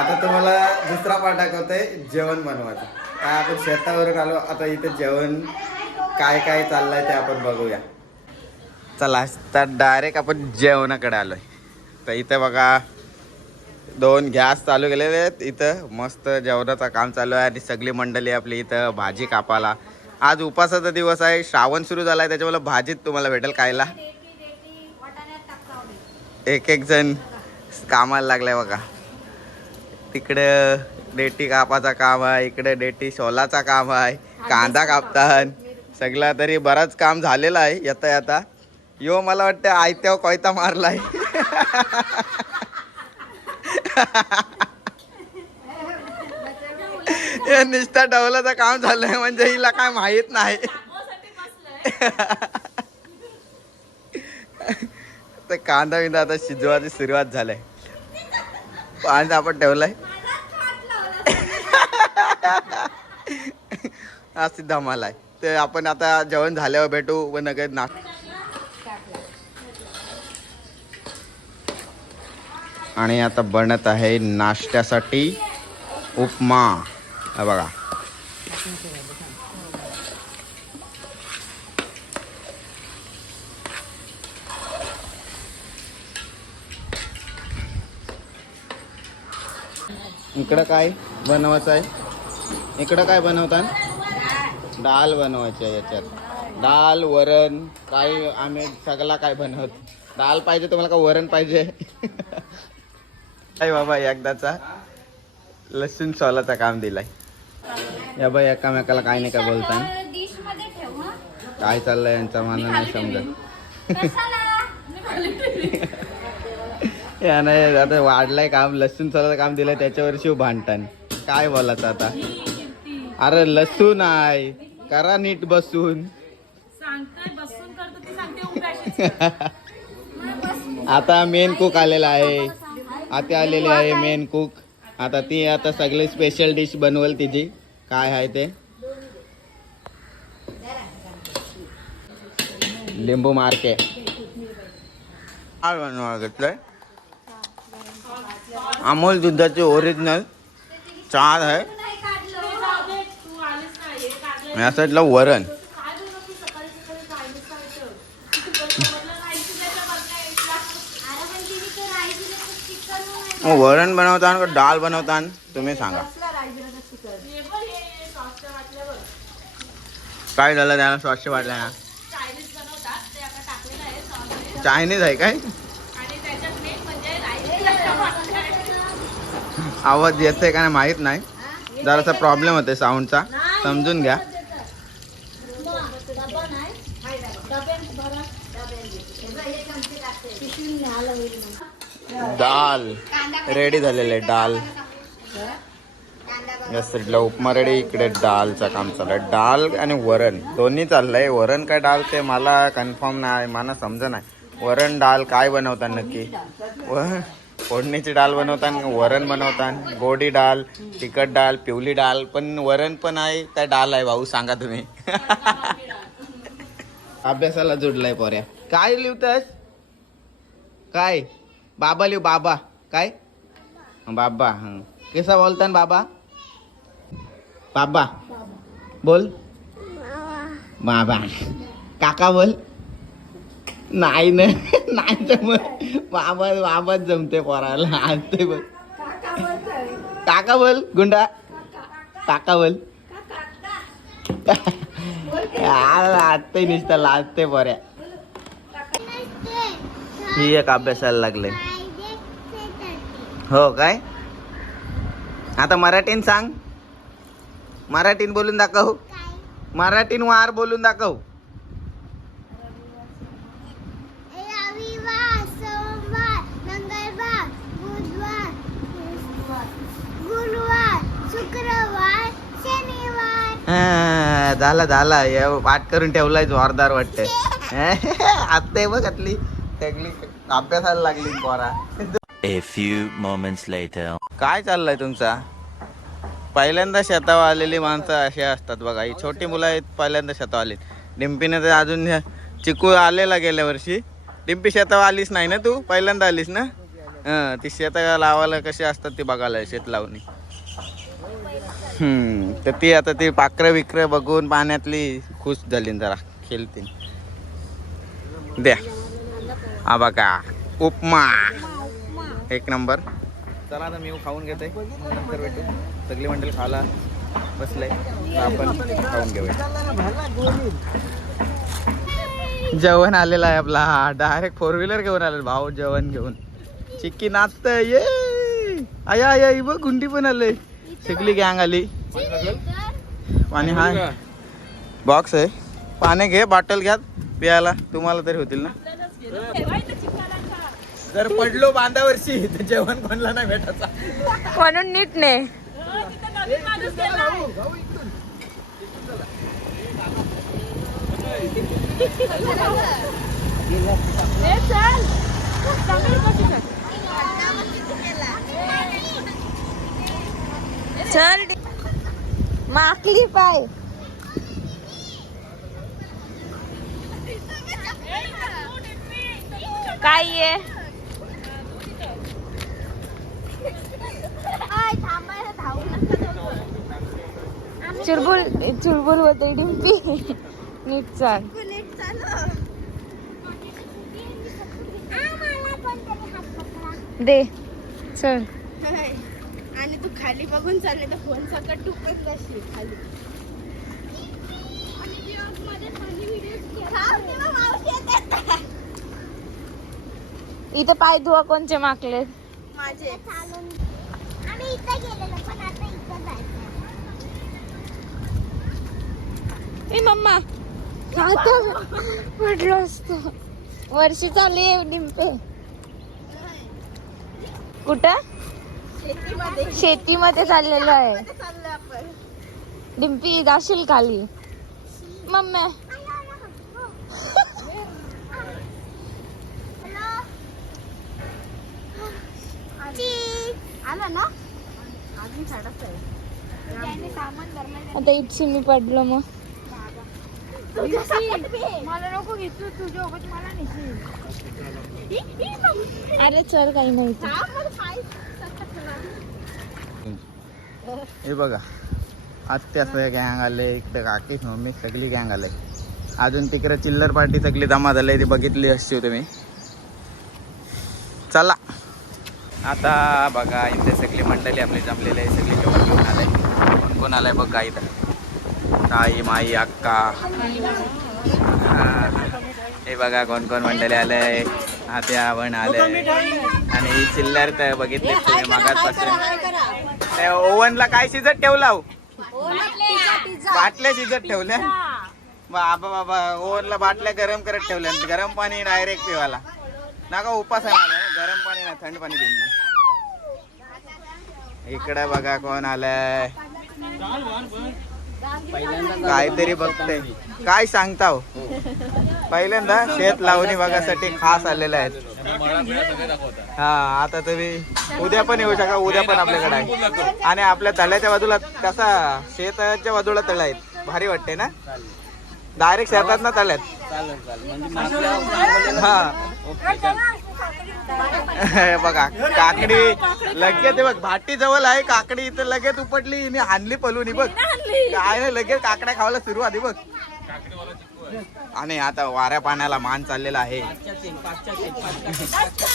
आता तुम्हाला दुसरा पार्ट दाखवतोय जेवण बनवायचं. काय आपण शेतावरून आलो आता इथे जेवण काय काय चाललंय ते आपण बघूया. चला तर डायरेक्ट आपण जेवणाकडे आलोय. तर इथे बघा दोन गॅस चालू केलेले आहेत इथं. मस्त जेवणाचं काम चालू आहे आणि सगळी मंडळी आपली इथं भाजी कापाला आज उपासाचा दिवस आहे श्रावण सुरू झाला आहे त्याच्यामुळे भाजीत तुम्हाला भेटेल खायला. एक एक जण कामाला लागलाय बघा. तिकडे डेटी कापाचा काम आहे इकडे डेटी सोलाचा काम आहे कांदा कापतात सगळा तरी बराच काम झालेलं आहे येता येता. यो मला वाटतं आयत्या कोयता मारलाय. हे निष्ठा डवलाचं काम झालंय म्हणजे हिला काय माहीत नाही. तर कांदा बिंदा आता शिजवायची सुरुवात झालाय. पाणी आपण ठेवलाय. हा सिद्धा मला आहे. ते आपण आता जेवण झाल्यावर भेटू व नगर ना आणि आता बनत आहे नाश्त्यासाठी उपमा. बघा. इकडं काय बनवायचं आहे? इकडं काय बनवतात डाळ बनवायची आहे याच्यात. डाळ वरण काय आम्ही सगळा काय बनवत? डाळ पाहिजे तुम्हाला का वरण पाहिजे? काय बाबा एकदाचा लसूण सोलाचा काम दिलाय. या बाई एकामेकाला काय नाही का बोलतात काय चाललंय यांचा मला नाही समजत. कशाला याने आता वाढलाय काम लसूण सोलाचं काम दिलंय त्याच्यावर शिव भांडतान काय बोलायचं आता? अरे लसूण आहे करा नीट बसून. सांगताय बसून करतो ती सांगते उगाच आता मेन कुक आलेला आहे. आता आलेली आहे मेन कुक आता ती आता सगळे स्पेशल डिश बनवल तिची. काय आहे ते? लिंबू मारके. काय बनवा घेतलंय अमोल दुधाचे ओरिजिनल चहा आहे. आणि असं राईस वरण. मग वरण बनवताना का डाळ बनवताना? तुम्ही सांगा. काय झालं त्याला? स्वच्छ वाटलं ना? चायनीज आहे काय? आवाज येतोय का नाही माहीत नाही. जरासा प्रॉब्लेम होते साऊंडचा समजून घ्या. दाल. रेडी झालेलं आहे डाल या साईडला उपमा रेडी इकडे डालचं काम चाललं आहे. डाल आणि वरण दोन्ही चाललंय. वरण काय डाल ते मला कन्फर्म नाही मला समज नाही. वरण डाल काय बनवतात नक्की? व- फोडणीची डाळ बनवतात वरण बनवतात. गोडी डाळ तिखट डाळ पिवली डाळ पण वरण पण आहे काय डाळ आहे भाऊ सांगा तुम्ही. अभ्यासाला जुडलाय पोऱ्या. काय लिहितस? काय? बाबा लिव बाबा. काय? बाबा हं. कसा बोलता ना बाबा? बाबा. बोल. बाबा. काका बोल. नाही ना. नाही जमत बाबा बाबाच जमते पोराला. आणते बघ. काका बोल गुंडा. काका बोल. लाजते नुसतं लाजते पोऱ्या. ही एक अभ्यासाला लागले हो काय? आता मराठीन सांग. मराठीन बोलून दाखव. मराठीन वार बोलून दाखव. रविवार सोमवार मंगळवार बुधवार गुरुवार शुक्रवार शनिवार. हा, झाला झाला. हे पाठ करून ठेवलाय जोरदार वाटतंय. आत्ता बघ घातली सगळी अभ्यासाला लागली पोरा. A few moments later. काय चाललंय तुमचा? पहिल्यांदा शेतावर आलेली माणसं अशी असतात बघा. ही छोटी मुलं आहेत पहिल्यांदा शेतावर आली डिंपीने तर अजून चिकू आलेला गेल्या वर्षी. डिंपी शेतावर आलीस नाही ना तू? पहिल्यांदा आलीस ना? हं, ती शेता लावायला कशी असतात ती बघायला शेत लावणी. हम्म तर ती आता ती पाखरं विक्र बघून पाण्यातली खुश झाली जरा खेळतील द्या. हा बघा उपमा. एक नंबर. चला आता मी खाऊन घेते. नंतर भेटू. सगळी मंडळी खायला बसलंय. तर आपण खाऊन घेऊया. जेवण आलेलं आहे आपला. हा डायरेक्ट फोर व्हीलर घेऊन आलेलं. भाऊ जेवण घेऊन. चिक्की नाचत ये! आया आया बघ गुंडी पण आले सगळी गँग आली. पाणी हा बॉक्स आहे. पाणी घे बॉटल घ्या प्यायला. तुम्हाला तरी होतील ना. जर पडलो बांधावरशी तर जेवण कोणला नाही भेटायचा. म्हणून नीट ने. चल माकली पाय. काय आहे आय, थांबायला धावू नका जाऊ. चुलबुल चुलबुल होते डिंपी. नीट चाल. दे. चल. आणि तू खाली बघून चालले तर फोन सकट टुकत नसली खाली. इथं पाय धुवा कोणचे माकले माझे. ए मम्मा. आता म्हटलं असतं. वर्षी चालली आहे डिंपे कुठं? शेतीमध्ये. शेतीमध्ये चाललेलं आहे. चाललो आपण. डिंपी जाशील खाली. मम्मी. आला ना? आता इच्छी मी पडलो मग. मला नको घेतलं तुझ्या सोबत मला नेशील अरे चल काही नाही. इथं. हे बघा. आत्या सगळ्या गँग आले इकडे काकी मम्मी सगळी गँग आले. अजून तिकडे चिल्लर पार्टी सगळी जमा झाली ती बघितली असती तुम्ही. चला. आता बघा इथे सगळी मंडळी आपली जमलेली आहे सगळी जेवण घेऊन आले. कोण कोण आलाय बघा इथं. ताई माई अक्का. हा. हे बघा कोण कोण मंडळी आलंय. आत्या पण आले आणि ही चिल्लर तर बघितली तुम्ही मागासपासून ओव्हनला काय शिजत ठेवला बाटल्या शिजत ठेवल्या? बाबा बाबा ओव्हनला बाटल्या गरम करत ठेवल्या. गरम पाणी डायरेक्ट पिवाला. का उपास आहे गरम पाणी थंड पाणी मी. इकडे बघा कोण आलंय. काहीतरी बघते काय सांगता हो पहिल्यांदा शेत लावणी बघासाठी खास आलेले आहेत. हा आता तुम्ही उद्या पण येऊ शका उद्या पण आपल्याकडे आहे. आणि आपल्या तळ्याच्या बाजूला कसा शेताच्या बाजूला तळ आहेत. भारी वाटते ना? डायरेक्ट शेतात ना तळ्यात? हा. हे बघा काकडी. लगेच हे बघ भाटी जवळ आहे काकडी इथं लगेच उपटली आणि हानली पलून बघ. काय नाही लगेच काकड्या खावायला सुरुवात बघ. आणि आता वाऱ्या पाण्याला मान चाललेला आहे.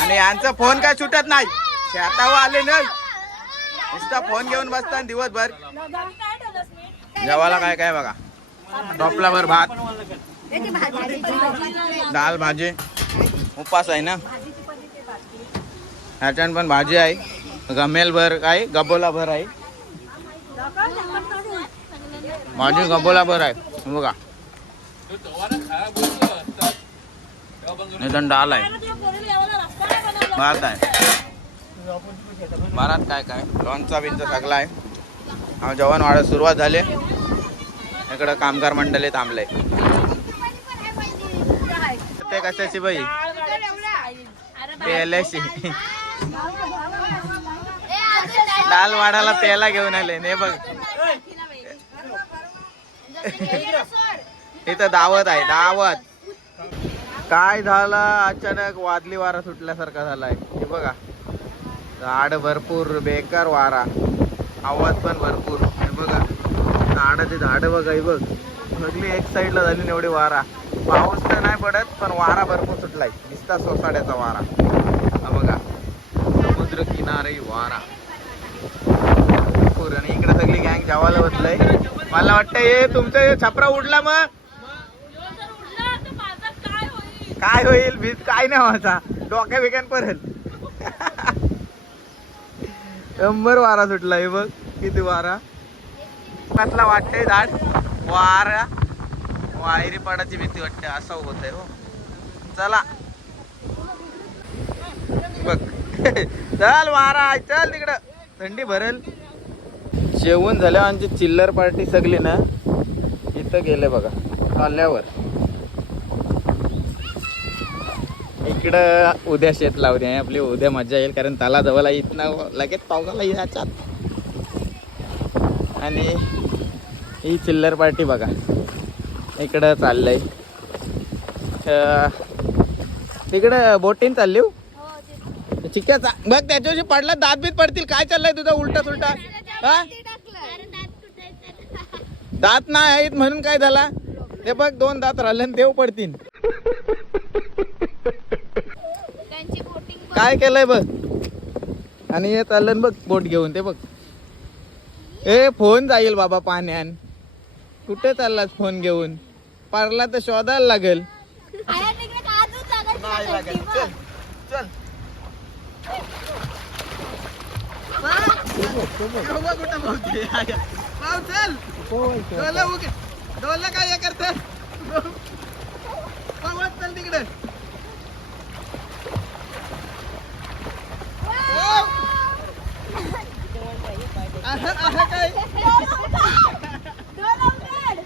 आणि यांचा फोन काय सुटत नाही. शेतावर आले नाही नुसता फोन घेऊन बसता आणि दिवसभर. जेवायला काय काय बघा. टोपलाभर भात. डाळ भाजी. उपास आहे ना. ह्याच्यात पण भाजी आहे. गमेल भर काय गबोला भर आहे. भाजी गबोला भर आहे. बघा. निधन डाळ आहे. भात आहे. भारात काय काय? लोणचा बिंचा सगळा आहे. हा जेवण वाढत सुरुवात झाली. इकडं कामगार मंडळी थांबले. ते कशाची बाई? पेल्याशी डाल वाढायला पेला घेऊन आले. ने बघ. इथं दावत आहे दावत. काय झालं? अचानक वादली वारा सुटल्यासारखा झालाय. हे बघा. झाड भरपूर बेकार वारा. आवाज पण भरपूर. हे बघा. झाडाचे झाड बघा हे बघ. सगळी एक साईडला झाली एवढी वारा. पाऊस तर नाही पडत पण वारा भरपूर सुटलाय. दिसता सोसाड्याचा वारा. हा बघा. समुद्र किनारे वारा आणि इकडे सगळी गँग जेवायला बसलंय. मला वाटतं हे तुमचं छपरा उडला मग? काय होईल? भीत काय नाही माझा. डोक्या बिक्यान परत शंभर वारा सुटला हे बघ किती वारा. कसला वाटतंय दाट वारा. वायरी पडायची भीती वाटते असं होत आहे हो. चला. बघ. चल वारा चल तिकडं. थंडी भरेल. जेवण झाल्यावर आमची चिल्लर पार्टी सगळी ना इथं गेले बघा चालल्यावर इकडं उद्या शेत लावली आहे आपली उद्या मजा येईल कारण त्याला जवळ इथनं लगेच पावसाला याच्यात आणि ही चिल्लर पार्टी बघा इकडं चाललंय. तिकडं बोटीन चालली हो? चिक्क्याचा बघ त्याच्याशी पडला दात बीत पडतील. काय चाललंय तुझा? उलटा सुलटा. हा? दात नाही आहेत म्हणून काय झाला? ते बघ दोन दात राहिले देव पडतील. काय केलंय बघ? आणि हे चाललं बघ बोट घेऊन ते बघ. ए फोन जाईल बाबा पाण्यान. कुठे चाललास फोन घेऊन? पारला तर शोधायला लागेल चल चल डोला काय हे करत? चल तिकडे. काय?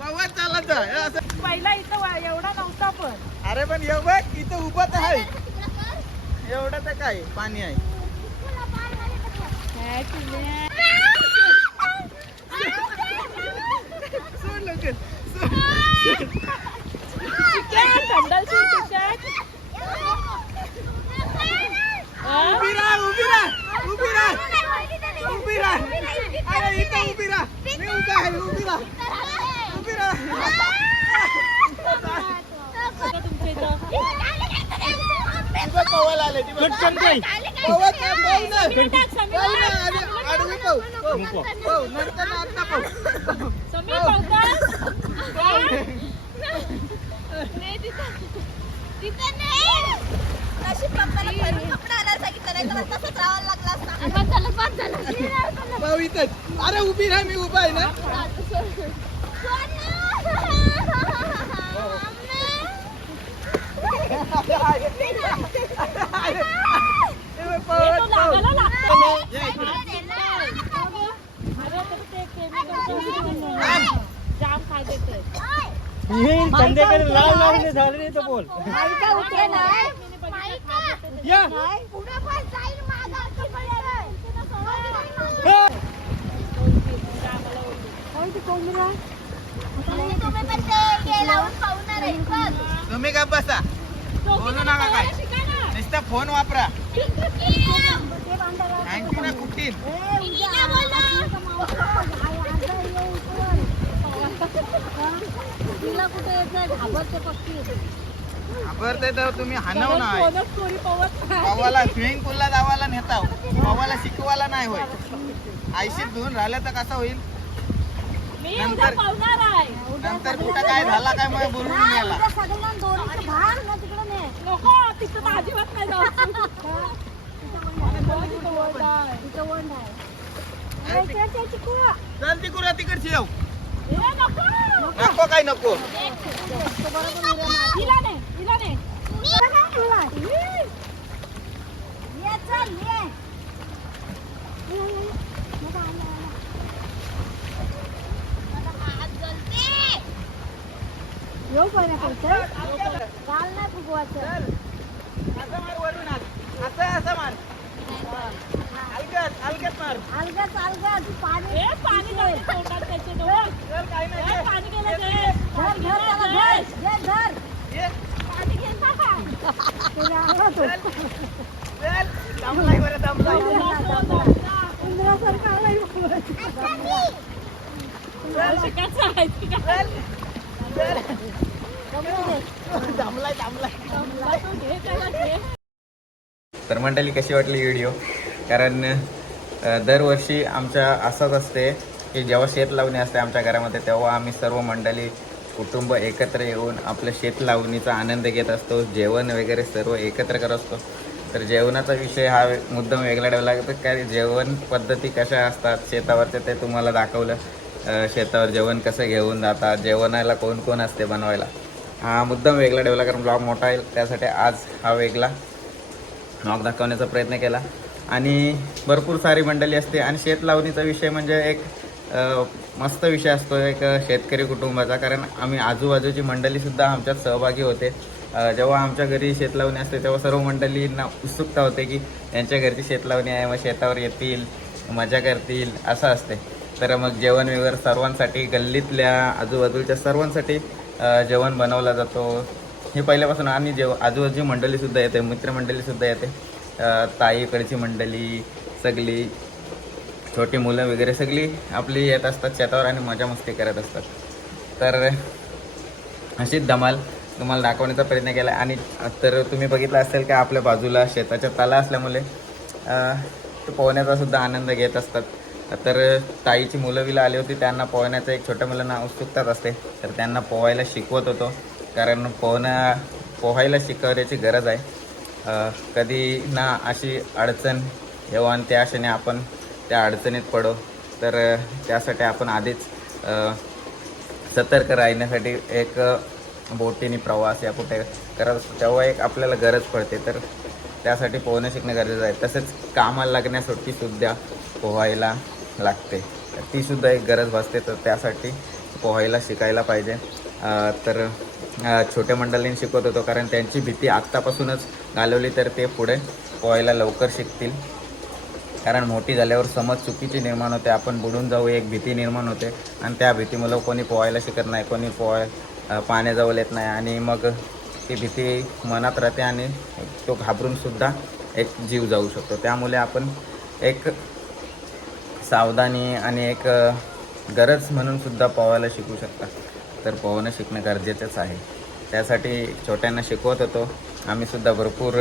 पवाच चालत असं. पहिला इथं वा- एवढा नव्हता पण. अरे पण येऊ बघ इथं उभं तर आहे. एवढं तर काय पाणी आहे. सोड लवकर, तिथं पवायला आले ती बघ. पवत नाही, नाही. आडवी नंतर ना आता इथंच. अरे उभी राहा मी उभा आहे ना हे बघ, पवत, पाहू. लागायला लागतं ये इकडे. अरे तर ते chemical जाम फायदे ते संध्याकाळी लाव लावले झाले नाही तर बोल. या. तुम्ही का बसा. बोलू नका काय. नुसता फोन वापरा. थँक्यू ना कुठील? तिला कुठे येत घाबरते पक्षी घाबरते तर तुम्ही हानव नाही पवाला स्विमिंग पूलला जावाला नेता पवाला शिकवायला नाही होय. आयशीत धुवून राहिलं तर कसं होईल? नंतर- पावणार आहे. नंतर कुठं काय झाला काय मग बोलून गेला तिकडे. चल तिकडची येऊ. नको. नको काय नको? ये चल, ये. ये, ये, ये. नको, आलं, आलं. येऊ पण आपण, चल. गाल नाही फुगवायचं. असं मार वरून. असं असं मार हलकत हलकत मार अलगद, अलगद. पाणी पाणी त्याचे डोळे. काय ए, नाही पाणी गेलं ते. धर, धर त्याला, धर. घे, धर. ये. तुला आला तर मंडळी कशी वाटली व्हिडिओ कारण दरवर्षी आमच्या असंच असते की जेव्हा शेत लावणी असते आमच्या घरामध्ये तेव्हा आम्ही सर्व मंडळी कुटुंब एकत्र येऊन आपलं शेत लावणीचा आनंद घेत असतो जेवण वगैरे सर्व एकत्र करत असतो. तर जेवणाचा विषय हा वे- मुद्दाम वेगळा ठेवला लागतो कारण जेवण पद्धती कशा असतात शेतावरचे ते तुम्हाला दाखवलं. शेतावर जेवण कसं घेऊन जातात जेवणाला कोण कोण असते बनवायला? हा मुद्दाम वेगळा ठेवला कारण ब्लॉग मोठा येईल त्यासाठी आज हा वेगळा ब्लॉग दाखवण्याचा प्रयत्न केला. आणि भरपूर सारी मंडळी असते आणि शेत लावणीचा विषय म्हणजे एक मस्त विषय असतो एक शेतकरी कुटुंबाचा. कारण आम्ही आजूबाजूची मंडळीसुद्धा आमच्यात सहभागी होते. जेव्हा आमच्या घरी शेत लावणी असते तेव्हा सर्व मंडळींना उत्सुकता होते की यांच्या घरची शेत लावणी आहे मग शेतावर येतील मजा करतील असं असते. तर मग जेवण वगैरे सर्वांसाठी गल्लीतल्या आजूबाजूच्या सर्वांसाठी जेवण बनवला जातो. हे पहिल्यापासून आणि जेव आजूबाजूची मंडळीसुद्धा येते मित्रमंडळीसुद्धा येते. ताईकडची मंडळी सगळी छोटी मुलं वगैरे सगळी आपली येत असतात शेतावर आणि मजा मस्ती करत असतात. तर अशीच धमाल तुम्हाला दाखवण्याचा प्रयत्न केला. आणि तर तुम्ही बघितलं असेल का आपल्या बाजूला शेताच्या तला असल्यामुळे ते पोहण्याचा सुद्धा आनंद घेत असतात. तर ताईची मुलं विला आली होती त्यांना पोहण्याचं एक छोट्या मुलांना उत्सुकताच असते. तर त्यांना पोहायला शिकवत होतो कारण पोहणं पोहायला शिकवण्याची गरज आहे. कधी ना अशी अडचण येऊ आणि त्या क्षणी आपण त्या अडचणीत पडो. तर त्यासाठी आपण आधीच सतर्क राहण्यासाठी एक बोटीने प्रवास या कुठे करत असतो तेव्हा एक आपल्याला गरज पडते. तर त्यासाठी पोहणं शिकणं गरजेचं आहे. तसेच कामाला लागण्यासाठी सुद्धा पोहायला लागते. तर तीसुद्धा एक गरज भासते तर त्यासाठी पोहायला शिकायला पाहिजे. तर छोट्या मंडळींनी शिकवत होतो कारण त्यांची भीती आत्तापासूनच घालवली तर ते पुढे पोहायला लवकर शिकतील. कारण मोठी झाल्यावर समज चुकीची निर्माण होते आपण बुडून जाऊ एक भीती निर्माण होते. आणि त्या भीतीमुळं कोणी पोहायला शिकत नाही कोणी पोहाय पाण्याजवळ येत नाही. आणि मग ती भीती मनात राहते आणि तो घाबरूनसुद्धा एक जीव जाऊ शकतो. त्यामुळे आपण एक सावधानी आणि एक गरज म्हणून सुद्धा पोहायला शिकू शकता. तर पोहणं शिकणं गरजेचंच आहे. त्यासाठी छोट्यांना शिकवत होतो. आम्ही सुद्धा भरपूर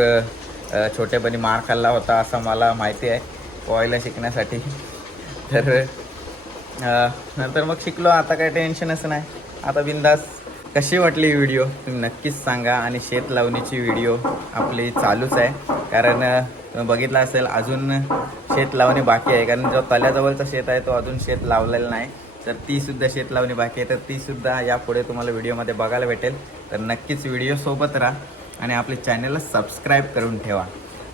छोटेपणी मार खाल्ला होता असं मला माहिती आहे पोहायला शिकण्यासाठी. तर नंतर मग शिकलो. आता काही टेन्शनच नाही. आता बिंदास. कशी वाटली व्हिडिओ? तुम्ही नक्कीच सांगा. आणि शेत लावणीची व्हिडिओ आपली चालूच आहे. कारण बघितलं असेल अजून शेत लावणे बाकी आहे. कारण जो तल्याजवळचा शेत आहे तो अजून शेत लावलेला नाही. तर ती सुद्धा शेत लावणे बाकी आहे. तर ती सुद्धा यापुढे तुम्हाला व्हिडिओमध्ये बघायला भेटेल. तर नक्कीच व्हिडिओ सोबत राहा आणि आपल्या चॅनलला सबस्क्राईब करून ठेवा.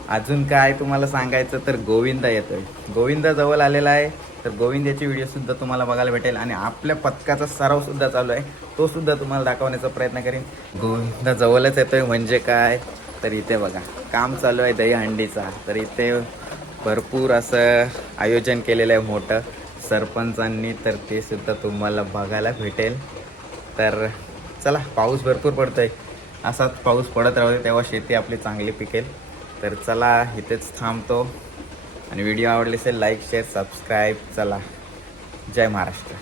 अजून काय तुम्हाला सांगायचं तर गोविंदा येतोय. गोविंदा जवळ आलेला आहे. तर गोविंदाची व्हिडिओ सुद्धा तुम्हाला बघायला भेटेल. आणि आपल्या पथकाचा सराव सुद्धा चालू आहे. तो सुद्धा तुम्हाला दाखवण्याचा प्रयत्न करीन. गोविंदा जवळच येतोय. म्हणजे काय? तर इथे बघा. काम चालू आहे दहीहंडीचा. तर इथे भरपूर असं आयोजन केलेलं आहे मोठं. सरपंचांनी तर ते सुद्धा तुम्हाला बघायला भेटेल. तर चला पाऊस भरपूर पडतो आहे असाच पाऊस पडत राहू तेव्हा शेती आपली चांगली पिकेल. तर चला इथेच थांबतो. आणि व्हिडिओ आवडले असेल लाईक शेअर सबस्क्राईब चला. जय महाराष्ट्र.